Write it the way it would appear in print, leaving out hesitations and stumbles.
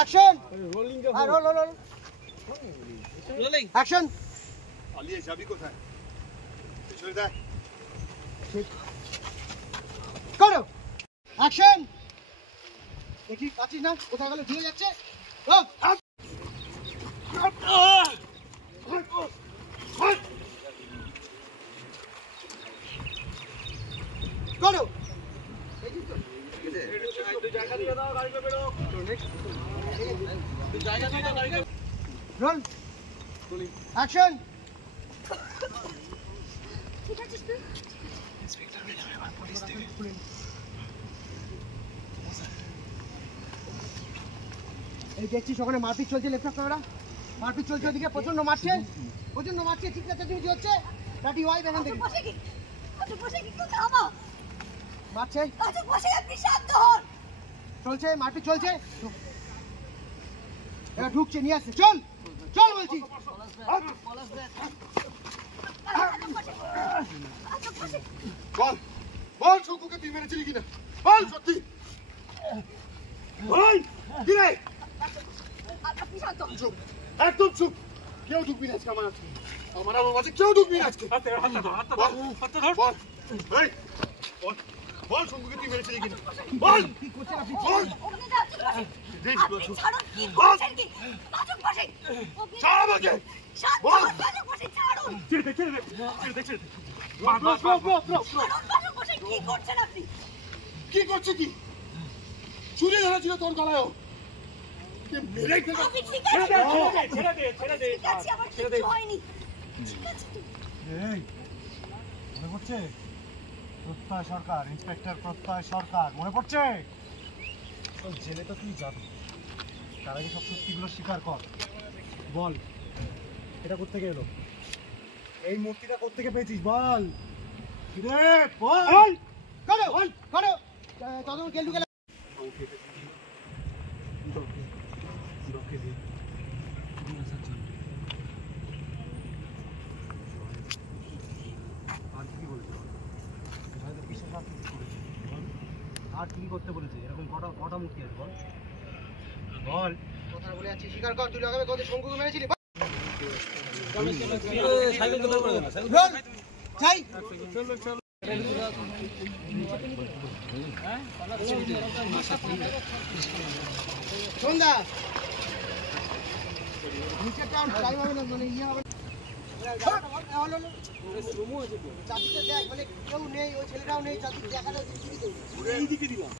Action! Rolling. Action! আলিয়ে যাবি কোথায়? ছেড়ে দে। করো। Action! দেখি পাচ্ছিস না কোথায় গেল দিয়ে যাচ্ছে। করো। Roll. Action. এই দেখছিস ওখানে মারপিট চলছে, ল্যাপটপ ক্যামেরা মারপিট চলছে, ওদিকে প্রচন্ড মারছে ঠিক আছে তুমি হচ্ছে লাঠি ওয়াই এখান থেকে মারছে চলছে মারপিট চলছে, এবার ঢুকছে নিয়ে আসছে, চল চল বলছি। বল বল শঙ্কুকে তুই মেরেছিলি কিনা বল সত্যি বল কি রে চুপ একদম চুপ কেউ ঢুকবি না আজকে আমার মাঝে কেউ ঢুকবি না আজকে বল এই বল বল শঙ্কুকে তুই মেরেছিলি কিনা বল কি করছেন আপনি? বল কি করছে কি চুরি ধরেছিল তোর গলায় মনে পড়ছে প্রত্যয় সরকার, ইন্সপেক্টর প্রত্যয় সরকার মনে পড়ছে? জেলে তো তুই যাবি, তার আগে সব সত্যিগুলো স্বীকার কর। বল এটা কোত্থেকে এলো, এই মূর্তিটা কোত্থেকে পেয়েছিস বল। রে বল করো করো তখন গেল গেল আর কি করতে বলেছে? এরকম কটা মূর্তি আছে বল বল। কথা বলে যাচ্ছি, স্বীকার কর তুই লাগাবে কত শঙ্কুকে মেরেছিলি। যাই সন্ধ্যা নিচে টাউন টাইম হবে না, মানে ইয়ে হবে চাকরিটা দেখ, মানে কেউ নেই, ওই ছেলেটাও নেই, চাকরি দেখা যাচ্ছে।